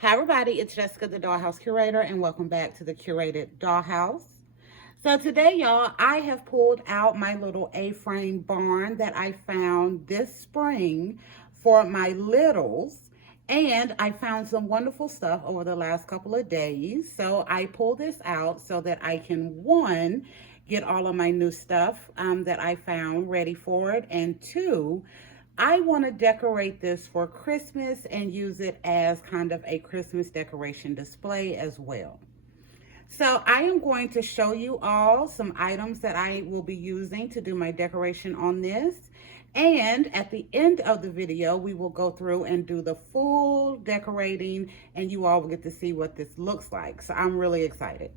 Hi everybody, it's Jessica the Dollhouse Curator and welcome back to the Curated Dollhouse. So today y'all, I have pulled out my little A-frame barn that I found this spring for my littles, and I found some wonderful stuff over the last couple of days. So I pulled this out so that I can, one, get all of my new stuff that I found ready for it, and two, I want to decorate this for Christmas and use it as kind of a Christmas decoration display as well. So I am going to show you all some items that I will be using to do my decoration on this. And at the end of the video, we will go through and do the full decorating and you all will get to see what this looks like. So I'm really excited.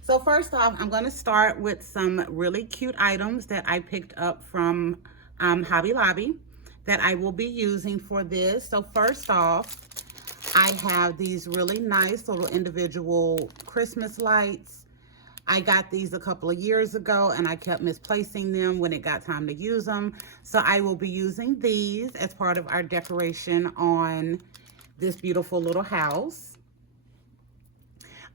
So first off, I'm going to start with some really cute items that I picked up from Hobby Lobby that I will be using for this. So first off, I have these really nice little individual Christmas lights. I got these a couple of years ago and I kept misplacing them when it got time to use them. So I will be using these as part of our decoration on this beautiful little house.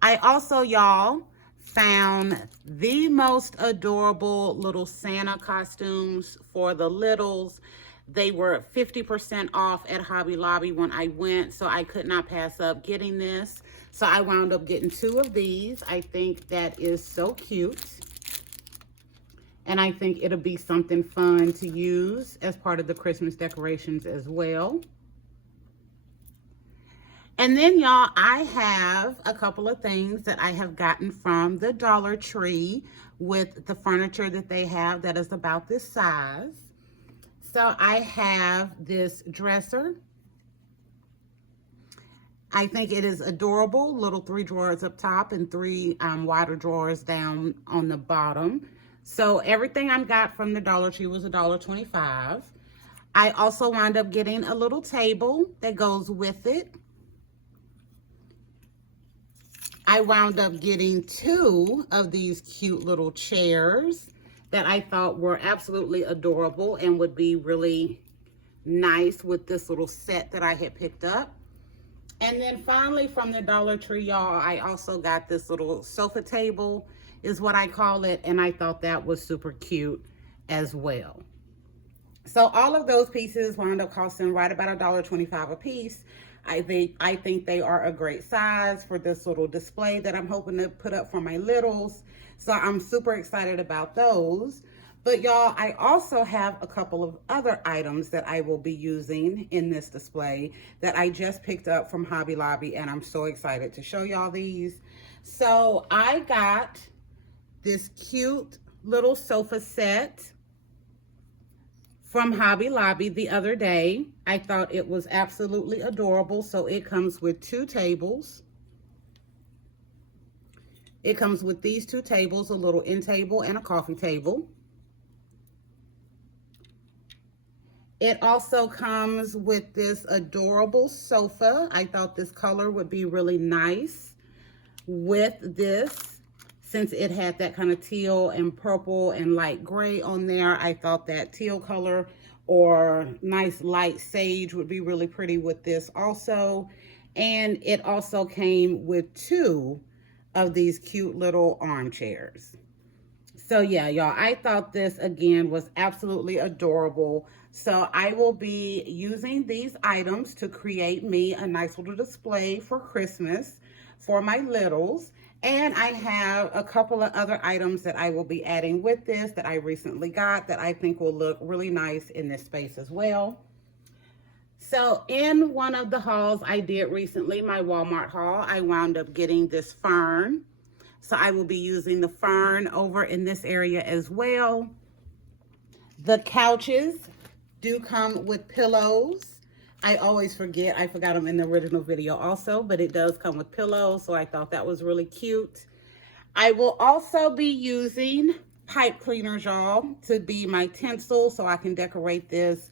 I also, y'all, found the most adorable little Santa costumes for the littles. They were 50% off at Hobby Lobby when I went, so I could not pass up getting this. So I wound up getting two of these. I think that is so cute. And I think it'll be something fun to use as part of the Christmas decorations as well. And then, y'all, I have a couple of things that I have gotten from the Dollar Tree with the furniture that they have that is about this size. So I have this dresser. I think it is adorable. Little 3 drawers up top and 3 wider drawers down on the bottom. So everything I got from the Dollar Tree was $1.25. I also wound up getting a little table that goes with it. I wound up getting 2 of these cute little chairs that I thought were absolutely adorable and would be really nice with this little set that I had picked up. And then finally from the Dollar Tree, y'all, I also got this little sofa table is what I call it. And I thought that was super cute as well. So all of those pieces wound up costing right about $1.25 a piece. I think they are a great size for this little display that I'm hoping to put up for my littles. So I'm super excited about those. But y'all, I also have a couple of other items that I will be using in this display that I just picked up from Hobby Lobby, and I'm so excited to show y'all these. So I got this cute little sofa set from Hobby Lobby the other day. I thought it was absolutely adorable. So it comes with 2 tables. It comes with these 2 tables, a little end table and a coffee table. It also comes with this adorable sofa. I thought this color would be really nice with this. Since it had that kind of teal and purple and light gray on there, I thought that teal color or nice light sage would be really pretty with this also. And it also came with 2 of these cute little armchairs. So yeah, y'all, I thought this again was absolutely adorable. So I will be using these items to create me a nice little display for Christmas for my littles. And I have a couple of other items that I will be adding with this that I recently got that I think will look really nice in this space as well. So in one of the hauls I did recently, my Walmart haul, I wound up getting this fern. So I will be using the fern over in this area as well. The couches do come with pillows. I always forget. I forgot them in the original video also, but it does come with pillows. So I thought that was really cute. I will also be using pipe cleaners, y'all, to be my tinsel so I can decorate this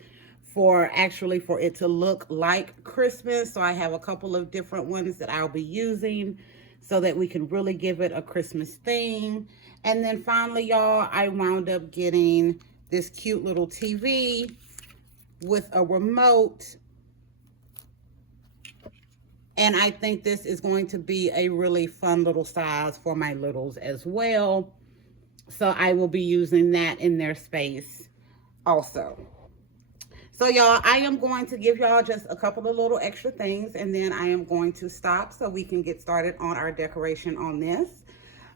for it to look like Christmas. So I have a couple of different ones that I'll be using so that we can really give it a Christmas theme. And then finally, y'all, I wound up getting this cute little TV with a remote And I think this is going to be a really fun little size for my littles as well. So I will be using that in their space also. So y'all, I am going to give y'all just a couple of little extra things, and then I am going to stop so we can get started on our decoration on this.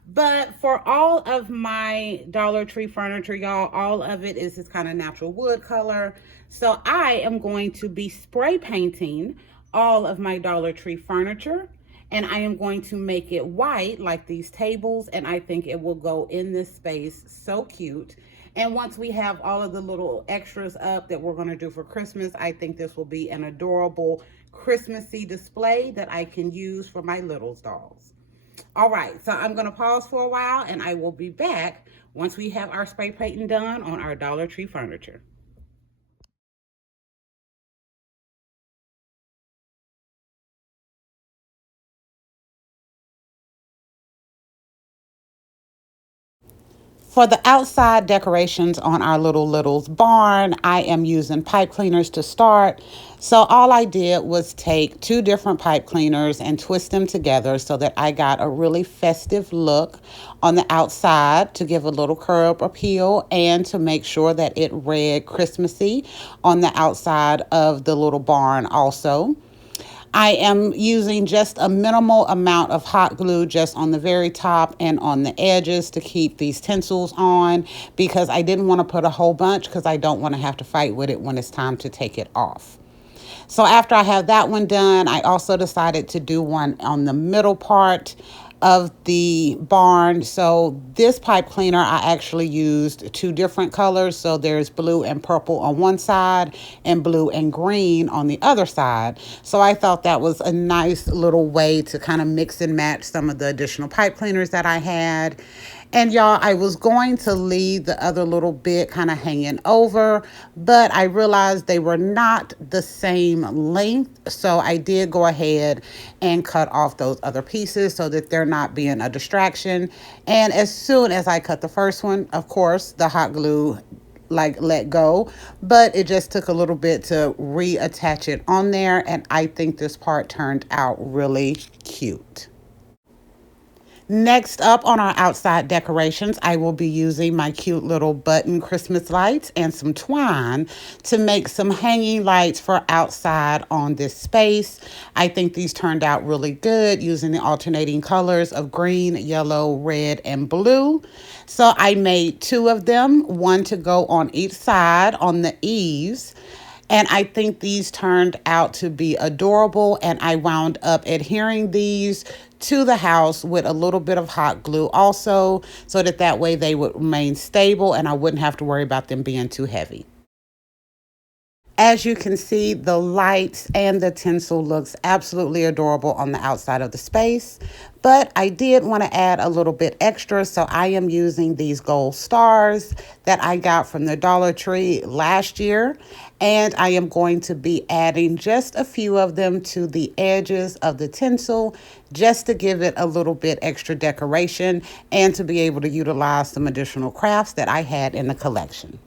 But for all of my Dollar Tree furniture, y'all, all of it is this kind of natural wood color. So I am going to be spray painting all of my Dollar Tree furniture, and I am going to make it white like these tables, and I think it will go in this space so cute. And once we have all of the little extras up that we're going to do for Christmas, I think this will be an adorable Christmassy display that I can use for my littles dolls. All right, so I'm going to pause for a while, and I will be back once we have our spray painting done on our Dollar Tree furniture. For the outside decorations on our littles barn, I am using pipe cleaners to start. So all I did was take two different pipe cleaners and twist them together so that I got a really festive look on the outside to give a little curb appeal and to make sure that it read Christmassy on the outside of the little barn also. I am using just a minimal amount of hot glue just on the very top and on the edges to keep these tinsels on, because I didn't want to put a whole bunch because I don't want to have to fight with it when it's time to take it off. So after I have that one done, I also decided to do one on the middle part of the barn. So this pipe cleaner, I actually used two different colors. So there's blue and purple on one side and blue and green on the other side. So I thought that was a nice little way to kind of mix and match some of the additional pipe cleaners that I had. And y'all, I was going to leave the other little bit kind of hanging over, but I realized they were not the same length. So I did go ahead and cut off those other pieces so that they're not being a distraction. And as soon as I cut the first one, of course, the hot glue let go, but it just took a little bit to reattach it on there. And I think this part turned out really cute. Next up on our outside decorations, I will be using my cute little button Christmas lights and some twine to make some hanging lights for outside on this space. I think these turned out really good using the alternating colors of green, yellow, red, and blue. So I made two of them, one to go on each side on the eaves. And I think these turned out to be adorable. And I wound up adhering these to the house with a little bit of hot glue also, so that way they would remain stable and I wouldn't have to worry about them being too heavy. As you can see, the lights and the tinsel looks absolutely adorable on the outside of the space. But I did want to add a little bit extra, so I am using these gold stars that I got from the Dollar Tree last year. And I am going to be adding just a few of them to the edges of the tinsel just to give it a little bit extra decoration and to be able to utilize some additional crafts that I had in the collection.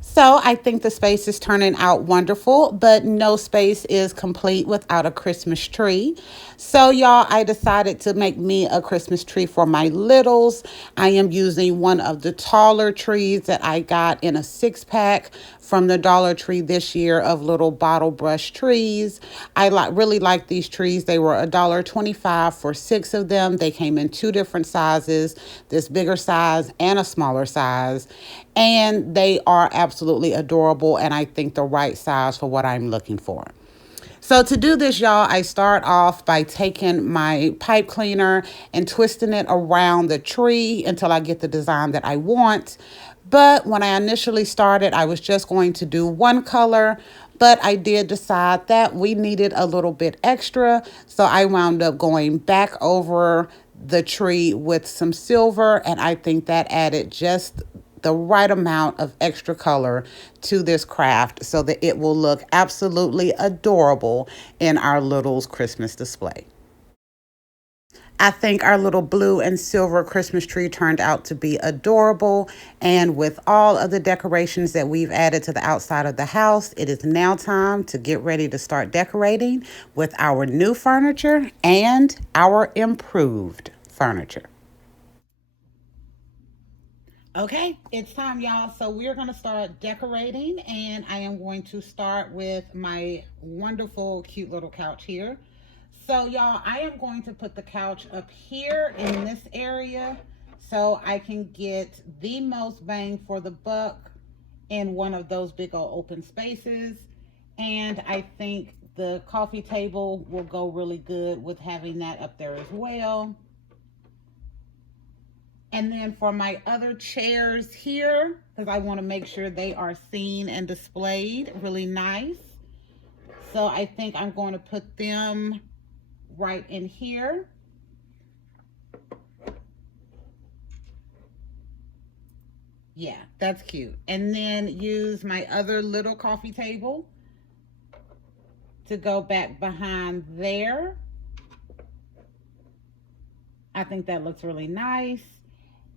So I think the space is turning out wonderful, but no space is complete without a Christmas tree. So y'all, I decided to make me a Christmas tree for my littles. I am using one of the taller trees that I got in a 6-pack from the Dollar Tree this year of little bottle brush trees. I really like these trees. They were $1.25 for 6 of them. They came in 2 different sizes, this bigger size and a smaller size. And they are absolutely adorable, and I think the right size for what I'm looking for. So to do this, y'all, I start off by taking my pipe cleaner and twisting it around the tree until I get the design that I want. But when I initially started, I was just going to do one color, But I did decide that we needed a little bit extra, so I wound up going back over the tree with some silver, and I think that added just the right amount of extra color to this craft so that it will look absolutely adorable in our little Christmas display. I think our little blue and silver Christmas tree turned out to be adorable. And with all of the decorations that we've added to the outside of the house, it is now time to get ready to start decorating with our new furniture and our improved furniture. Okay, it's time, y'all. So we're going to start decorating, and I am going to start with my wonderful, cute little couch here. So, y'all, I am going to put the couch up here in this area so I can get the most bang for the buck in one of those big old open spaces. And I think the coffee table will go really good with having that up there as well. And then for my other chairs here, because I want to make sure they are seen and displayed really nice. So I think I'm going to put them right in here. Yeah, that's cute. And then use my other little coffee table to go back behind there. I think that looks really nice.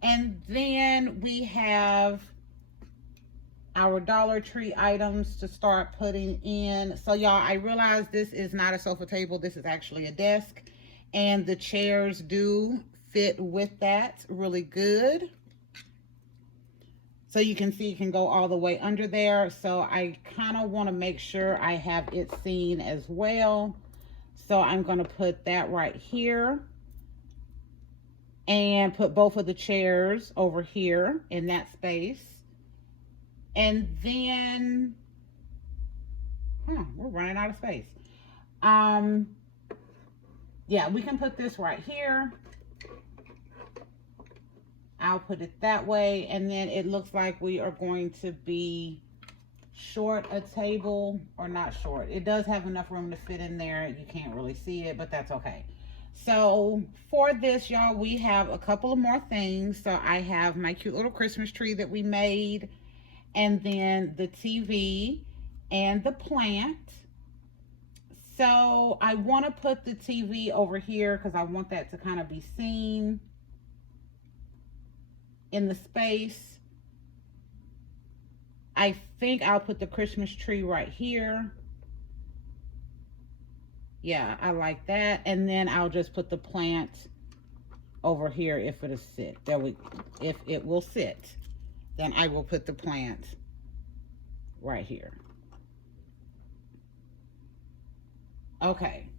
And then we have our Dollar Tree items to start putting in. So y'all, I realize this is not a sofa table. This is actually a desk. And the chairs do fit with that really good. So you can see it can go all the way under there. So I kind of want to make sure I have it seen as well. So I'm going to put that right here. And put both of the chairs over here in that space. And then, we're running out of space. Yeah, we can put this right here. I'll put it that way. And then it looks like we are going to be short a table, or not short. It does have enough room to fit in there. You can't really see it, but that's okay. So for this, y'all, we have a couple of more things. So I have my cute little Christmas tree that we made, and then the TV and the plant. So I want to put the TV over here because I want that to kind of be seen in the space. I think I'll put the Christmas tree right here. Yeah, I like that. And then I'll just put the plant over here if it'll sit. If it will sit, then I will put the plant right here. Okay.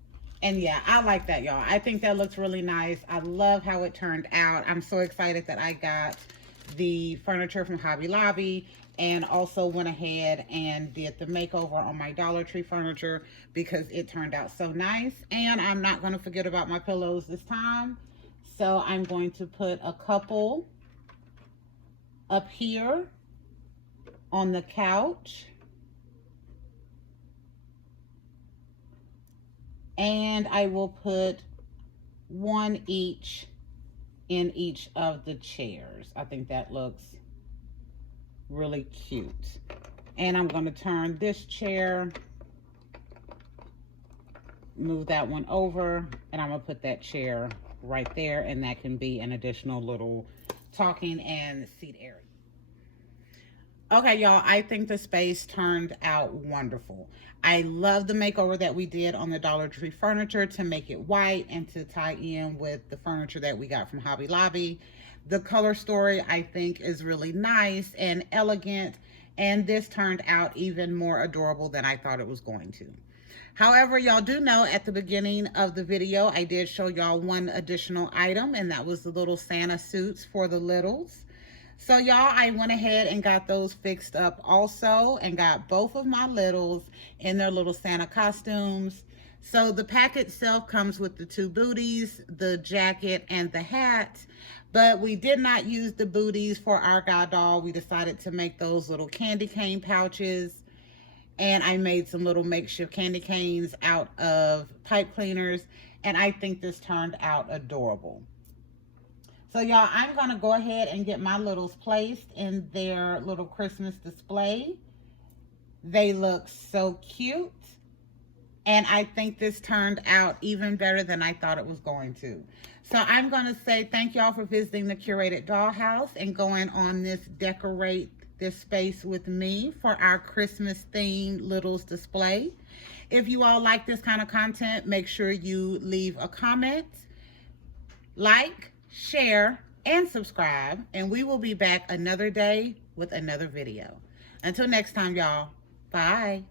And yeah, I like that, y'all. I think that looks really nice. I love how it turned out. I'm so excited that I got the furniture from Hobby Lobby, and also went ahead and did the makeover on my Dollar Tree furniture because it turned out so nice. And I'm not going to forget about my pillows this time. So I'm going to put a couple up here on the couch. And I will put one each in each of the chairs. I think that looks really cute. And I'm going to turn this chair, move that one over, and I'm going to put that chair right there, and that can be an additional little talking and seat area. Okay, y'all, I think the space turned out wonderful. I love the makeover that we did on the Dollar Tree furniture to make it white and to tie in with the furniture that we got from Hobby Lobby. The color story, I think, is really nice and elegant, and this turned out even more adorable than I thought it was going to. However, y'all do know at the beginning of the video, I did show y'all one additional item, and that was the little Santa suits for the littles. So y'all, I went ahead and got those fixed up also, and got both of my littles in their little Santa costumes. So the pack itself comes with the two booties, the jacket, and the hat. But we did not use the booties for our guy doll. We decided to make those little candy cane pouches. And I made some little makeshift candy canes out of pipe cleaners. And I think this turned out adorable. So y'all, I'm going to go ahead and get my littles placed in their little Christmas display. They look so cute. And I think this turned out even better than I thought it was going to. So I'm going to say thank y'all for visiting the Curated Dollhouse and going on this decorate this space with me for our Christmas themed littles display. If you all like this kind of content, make sure you leave a comment, like, share, and subscribe. And we will be back another day with another video. Until next time, y'all. Bye.